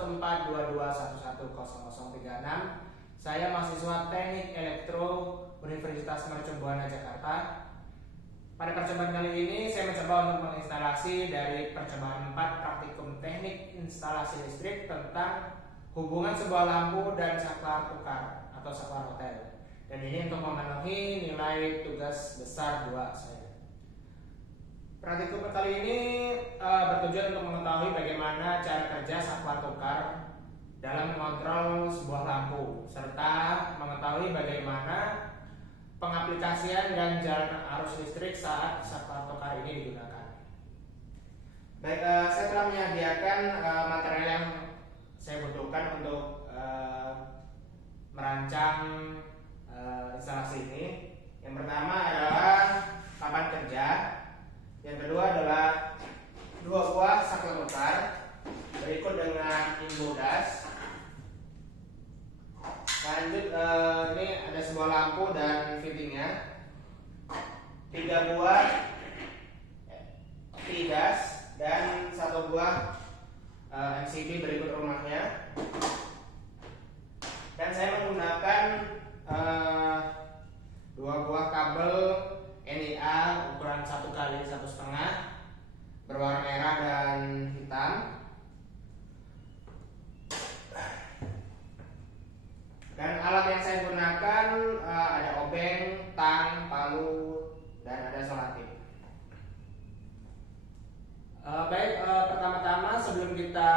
14221110036. Saya mahasiswa Teknik Elektro Universitas Mercubuana Jakarta. Pada percobaan kali ini saya mencoba untuk menginstalasi dari percobaan 4 praktikum teknik instalasi listrik tentang hubungan sebuah lampu dan saklar tukar atau saklar hotel. Dan ini untuk memenuhi nilai tugas besar 2 saya. Praktikum kali ini bertujuan untuk mengetahui bagaimana cara kerja saklar tukar dalam mengontrol sebuah lampu, serta mengetahui bagaimana pengaplikasian dan jalan arus listrik saat saklar tukar ini digunakan. Baik, saya telah menyediakan material yang saya butuhkan untuk merancang instalasi ini. Yang pertama adalah papan kerja, yang kedua adalah 2 buah saklar tukar, berikut dengan imbodas. Lanjut, ini ada sebuah lampu dan fittingnya, 3 buah tidas dan 1 buah MCB berikut rumahnya. Dan saya menggunakan 2 buah kabel NIA ukuran 1x1,5 berwarna merah dan hitam. Dan alat yang saya gunakan ada obeng, tang, palu, dan ada selotip. Baik, pertama-tama sebelum kita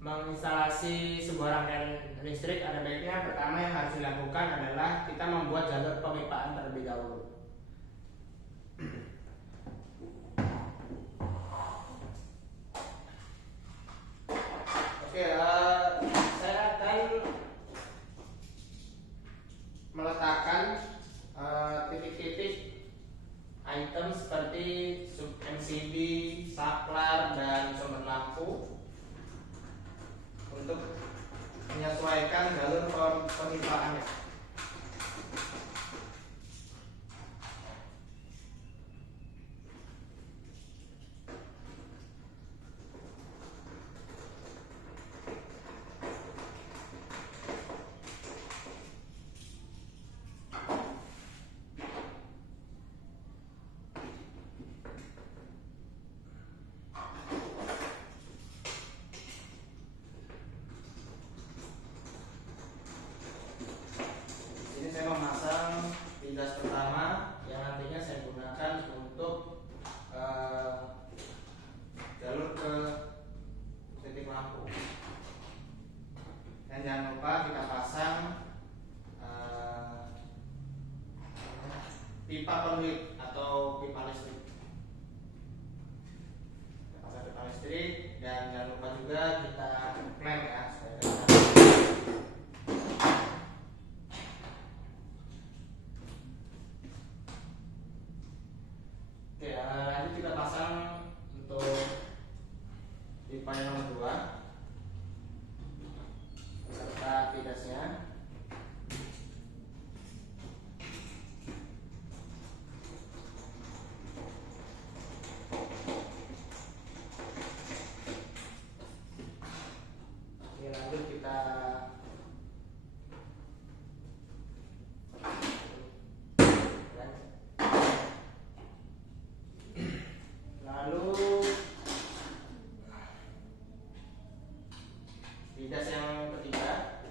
menginstalasi sebuah rangkaian listrik, ada baiknya pertama yang harus dilakukan adalah kita membuat jalur pemipaan terlebih dahulu. Oke, saya akan meletakkan titik-titik item seperti sub MCB, saklar, dan sumber lampu untuk menyesuaikan jalur pemipaannya. Saya memasang tidas pertama yang nantinya saya gunakan untuk jalur ke titik lampu. Dan jangan lupa kita pasang pipa conduit atau pipa listrik. Kita pasang pipa listrik dan jangan lupa juga kita klem ya supaya kita lanjut kita pasang untuk pipa yang nomor 2 beserta tidasnya. Oke, lanjut kita tidas yang ketiga.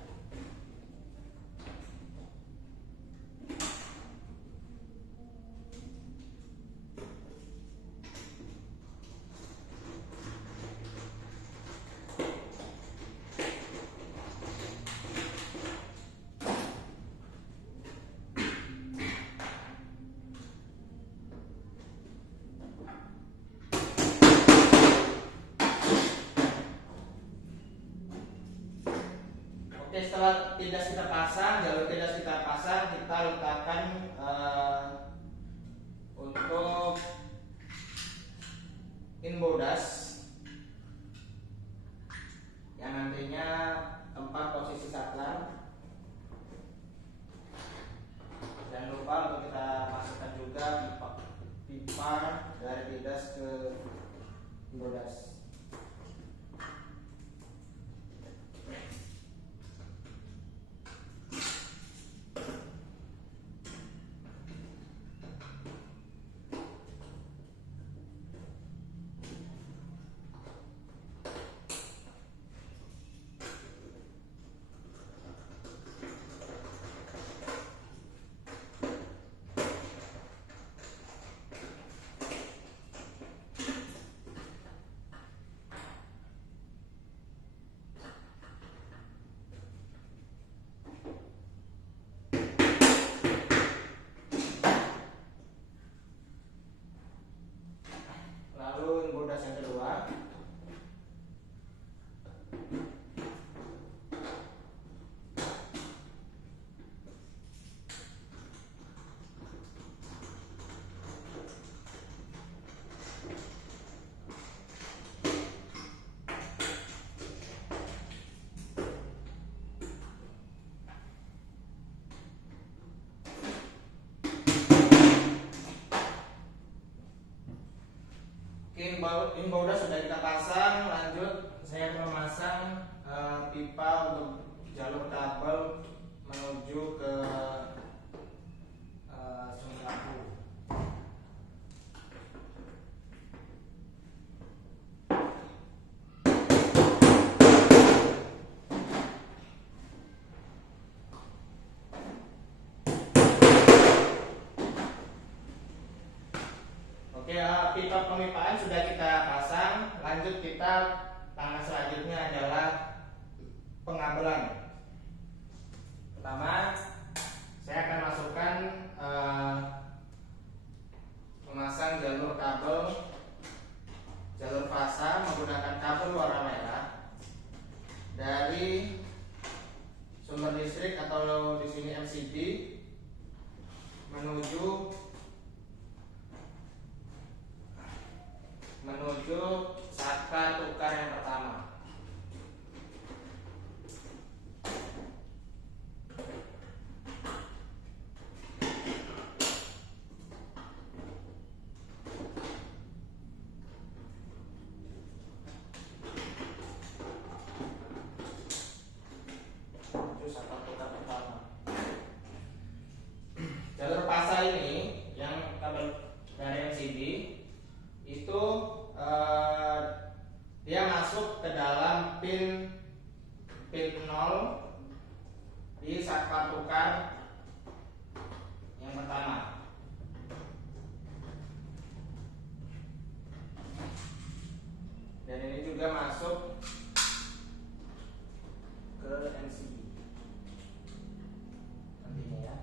Oke, setelah tidas kita pasang, jalur tidas kita pasang, kita letakkan untuk imbodas yang nantinya tempat posisi saklar. Jangan lupa untuk kita masukkan juga pipa dari tidas ke imbodas. inbound sudah kita pasang. Lanjut saya akan memasang pipa untuk jalur kabel menuju ke sumber lampu. Oke, pipa pemipaan sudah kita pasang. Lanjut kita langkah selanjutnya adalah pengabelan. Pertama, saya akan masukkan memasang jalur kabel jalur fasa menggunakan kabel warna merah dari sumber listrik atau di sini MCB menuju saka tukar yang pertama. Jalur fasa ini yang kabel dari MCB itu dia masuk ke dalam pin 0 di saklar tukar yang pertama. Dan ini juga masuk ke MCB nantinya ya.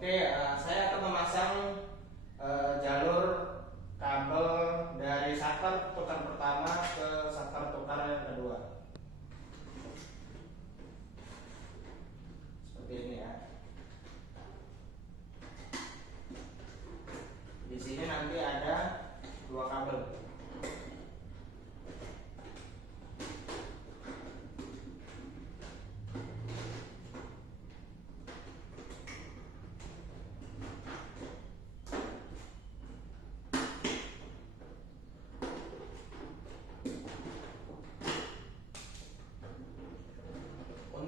Oke, saya akan memasang jalur kabel dari saklar tukar pertama ke saklar tukar yang kedua. Seperti ini ya. Di sini nanti ada 2 kabel.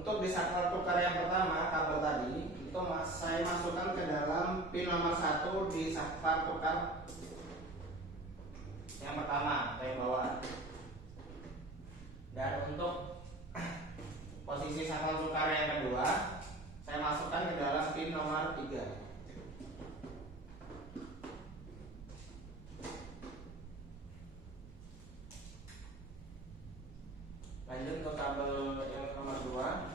Untuk di saklar tukar yang pertama, kabel tadi itu saya masukkan ke dalam pin nomor 1 di saklar tukar yang pertama, bagian bawah. Dan untuk posisi saklar tukar yang kedua, saya masukkan ke dalam pin nomor 3. Lanjut untuk kabel yang nomor 2.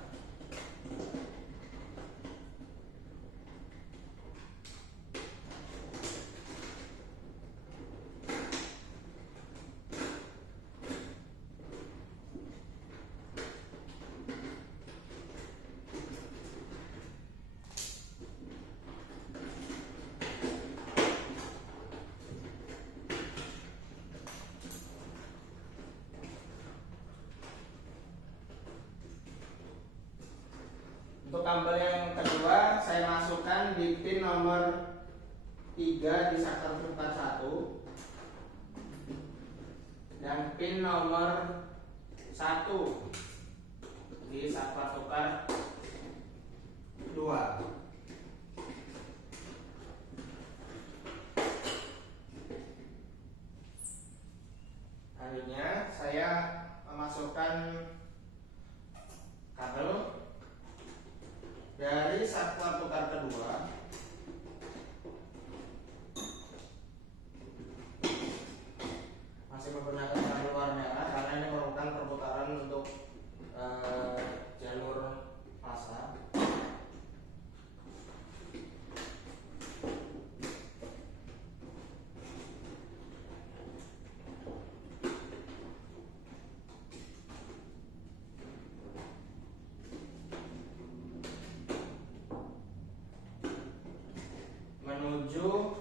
Untuk kabel yang kedua saya masukkan di pin nomor 3 di saklar tukar 1 dan pin nomor 1 di saklar tukar 2. Selanjutnya saya memasukkan kabel dari saklar tukar kedua masih menggunakan kabel warna merah karena ini merupakan perputaran untuk jalur fasa. Menuju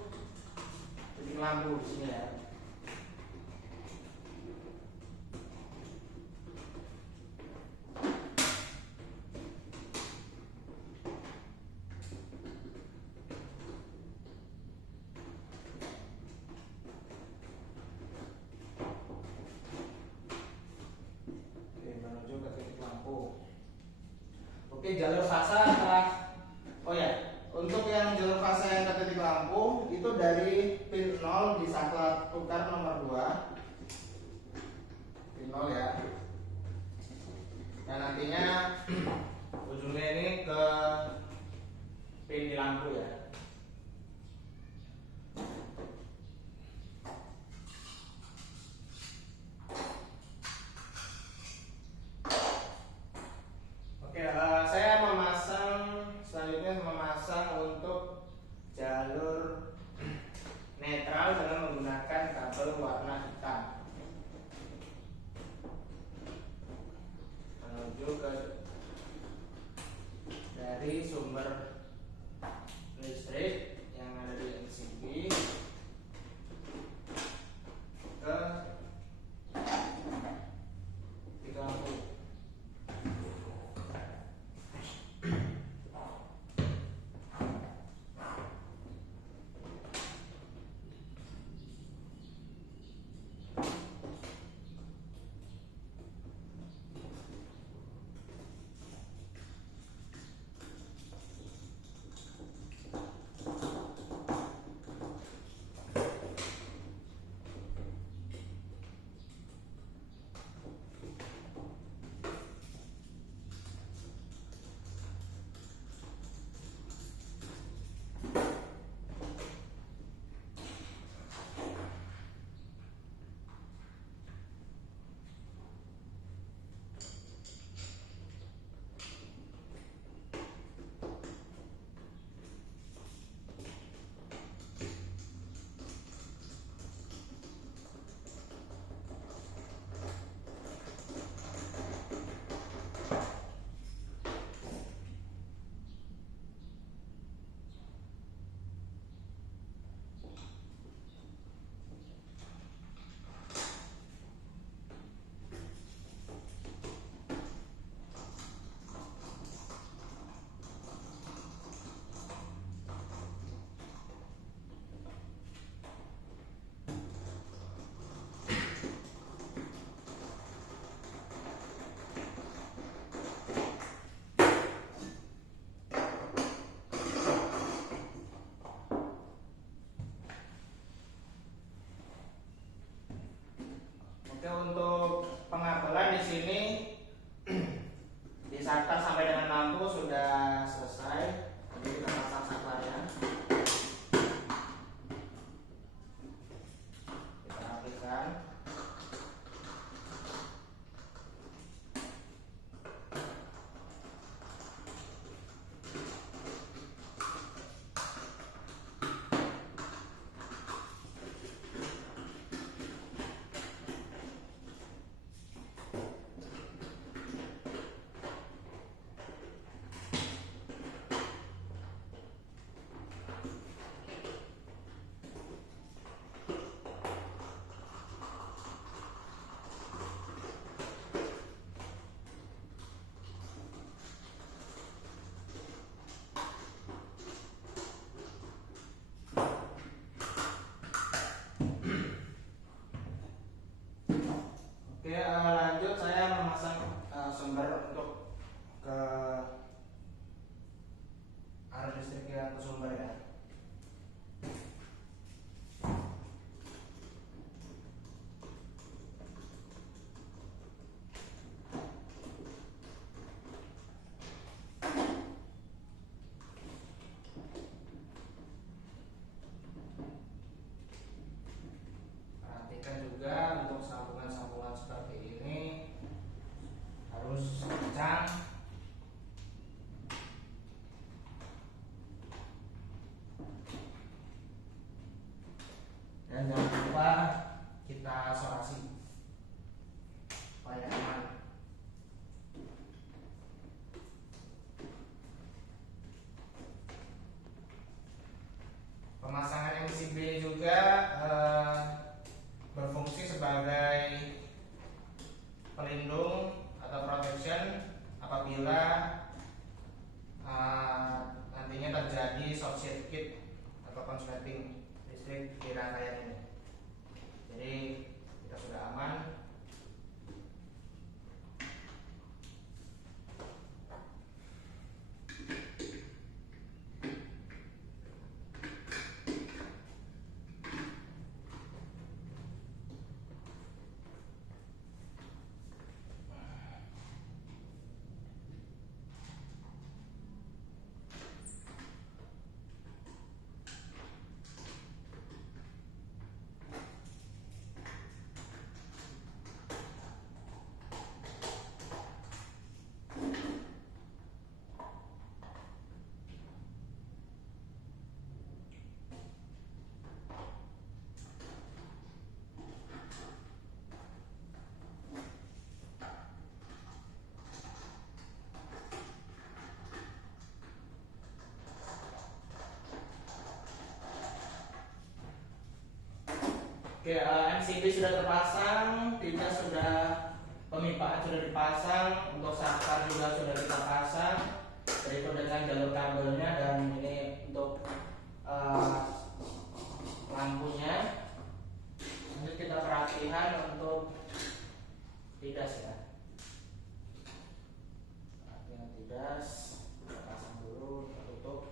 Oke, jalur fasa adalah, oh ya, untuk yang jalur fasa yang ke titik lampu itu dari pin 0 disangkut tukar nomor 2, pin 0 ya. Dan nantinya ujungnya ini ke pin di lampu ya. Oke, saya selanjutnya memasang untuk jalur netral dengan menggunakan kabel warna hitam menuju ke dari sumber listrik yang ada di MCB ke titik lampu. Oke, untuk pengabelan di sini di saklar sampai dengan lampu sudah selesai. Jadi kita pasang saklarnya. Kita rapikan. Oke, lanjut saya memasang sumber untuk ke arus listrik yang ke sumber ya. Perhatikan juga untuk sambungan-sambungan seperti ini harus kencang. Dan jangan lupa kita solasi supaya aman. Pemasangan MCB juga berfungsi sebagai pelindung atau protection apabila nantinya terjadi short circuit atau konsleting listrik di rangkaian ini. Jadi kita sudah aman. Oke, MCB sudah terpasang, tidak sudah, pemipaan sudah dipasang, untuk saklar juga sudah kita pasang, yaitu dengan jalur kabelnya, dan ini untuk lampunya. Lanjut kita perhatikan untuk tidas ya. Perhatikan tidas, kita pasang dulu, kita tutup.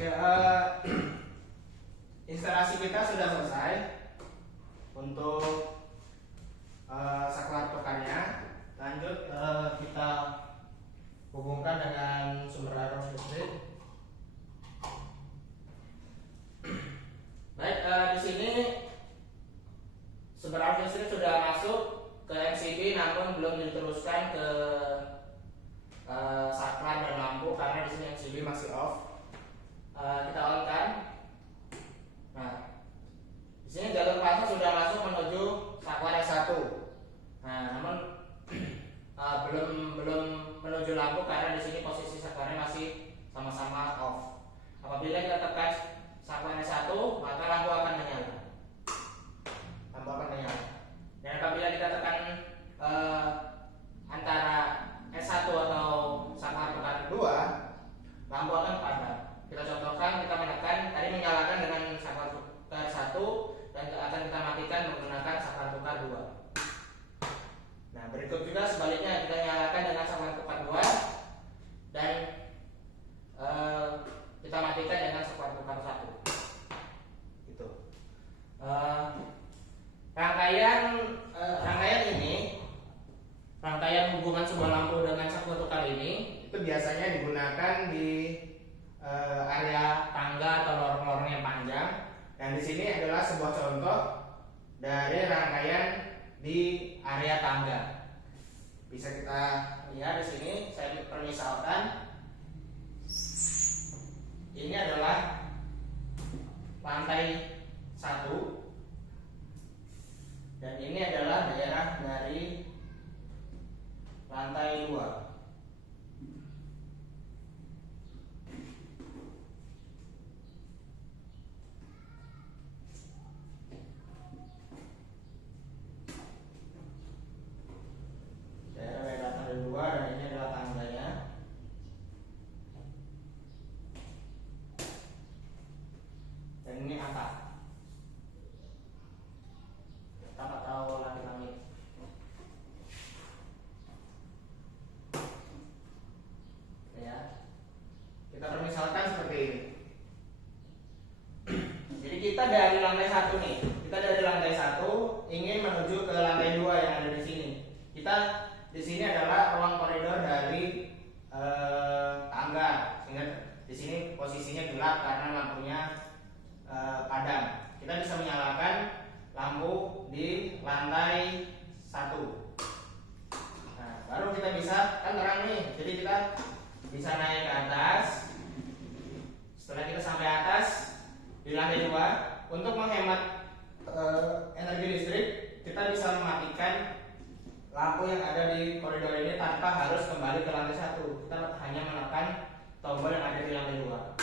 Oke, instalasi kita sudah selesai untuk saklar tokannya. Lanjut kita hubungkan dengan sumber arus listrik. Baik, di sini sumber arus listrik sudah masuk ke MCB, namun belum diteruskan ke saklar dan lampu karena di sini MCB masih off. Kita on kan. Nah, di sini jalur pasang sudah masuk menuju saklar S1. Nah, namun belum menuju lampu karena di sini posisi saklarnya masih sama-sama off. Apabila kita tekan saklar S1, maka lampu akan menyala. Lampu akan menyala. Dan apabila kita tekan antara S1 atau saklar tekan kedua, lampu akan padam. Kita contohkan, kita menekan, tadi menyalakan dengan saklar tukar 1 dan akan kita matikan menggunakan saklar tukar 2. Nah, berikut juga sebaliknya, kita nyalakan dengan saklar tukar 2 dan kita matikan dengan saklar tukar 1. Gitu. Rangkaian hubungan sebuah lampu dengan saklar tukar ini itu biasanya digunakan di area tangga atau lorong-lorong yang panjang, dan di sini adalah sebuah contoh dari rangkaian di area tangga. Bisa kita lihat di sini, saya permisalkan ini adalah lantai 1 dan ini adalah daerah dari lantai 2. Dan ini adalah tangganya. Dan ini atap atau langit-langit. Ya, kita permisalkan seperti ini. Jadi kita dari lantai 1 nih, kita dari lantai 1 ingin menuju ke lantai 2 yang ada di sini. Kita di sini adalah ruang koridor dari tangga, sehingga di sini posisinya gelap karena lampunya padam. Kita bisa menyalakan lampu di lantai 1. Nah, baru kita bisa, kan terang nih, jadi kita bisa naik ke atas. Setelah kita sampai atas di lantai 2, untuk menghemat energi listrik, kita bisa mematikan lampu yang ada di koridor ini tanpa harus kembali ke lantai 1. Kita hanya menekan tombol yang ada di lantai 2.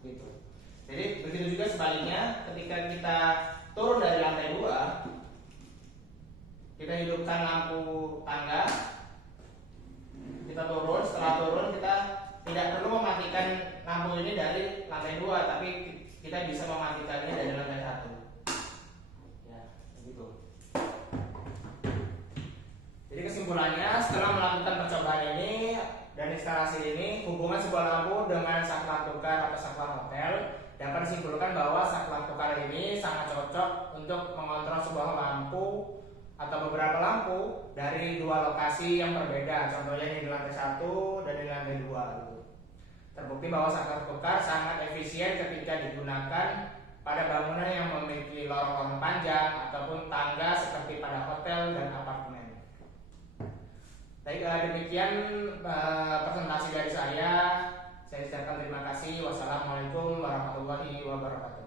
Gitu. Jadi begitu juga sebaliknya, ketika kita turun dari lantai 2, kita hidupkan lampu tangga, kita turun. Setelah turun kita tidak perlu mematikan lampu ini dari lantai 2, tapi kita bisa mematikannya dari lantai 1. Ya, begitu. Jadi kesimpulannya, setelah melakukan percobaan ini dan instalasi ini, hubungan sebuah lampu dengan saklar tukar atau saklar hotel dapat disimpulkan bahwa saklar tukar ini sangat cocok untuk mengontrol sebuah lampu atau beberapa lampu dari 2 lokasi yang berbeda, contohnya di lantai 1 dan di lantai 2 gitu. Terbukti bahwa saklar tukar sangat efisien ketika digunakan pada bangunan yang memiliki lorong-lorong panjang ataupun tangga seperti pada hotel dan apartemen. Baik, demikian presentasi dari saya. Saya ucapkan terima kasih. Wassalamualaikum warahmatullahi wabarakatuh.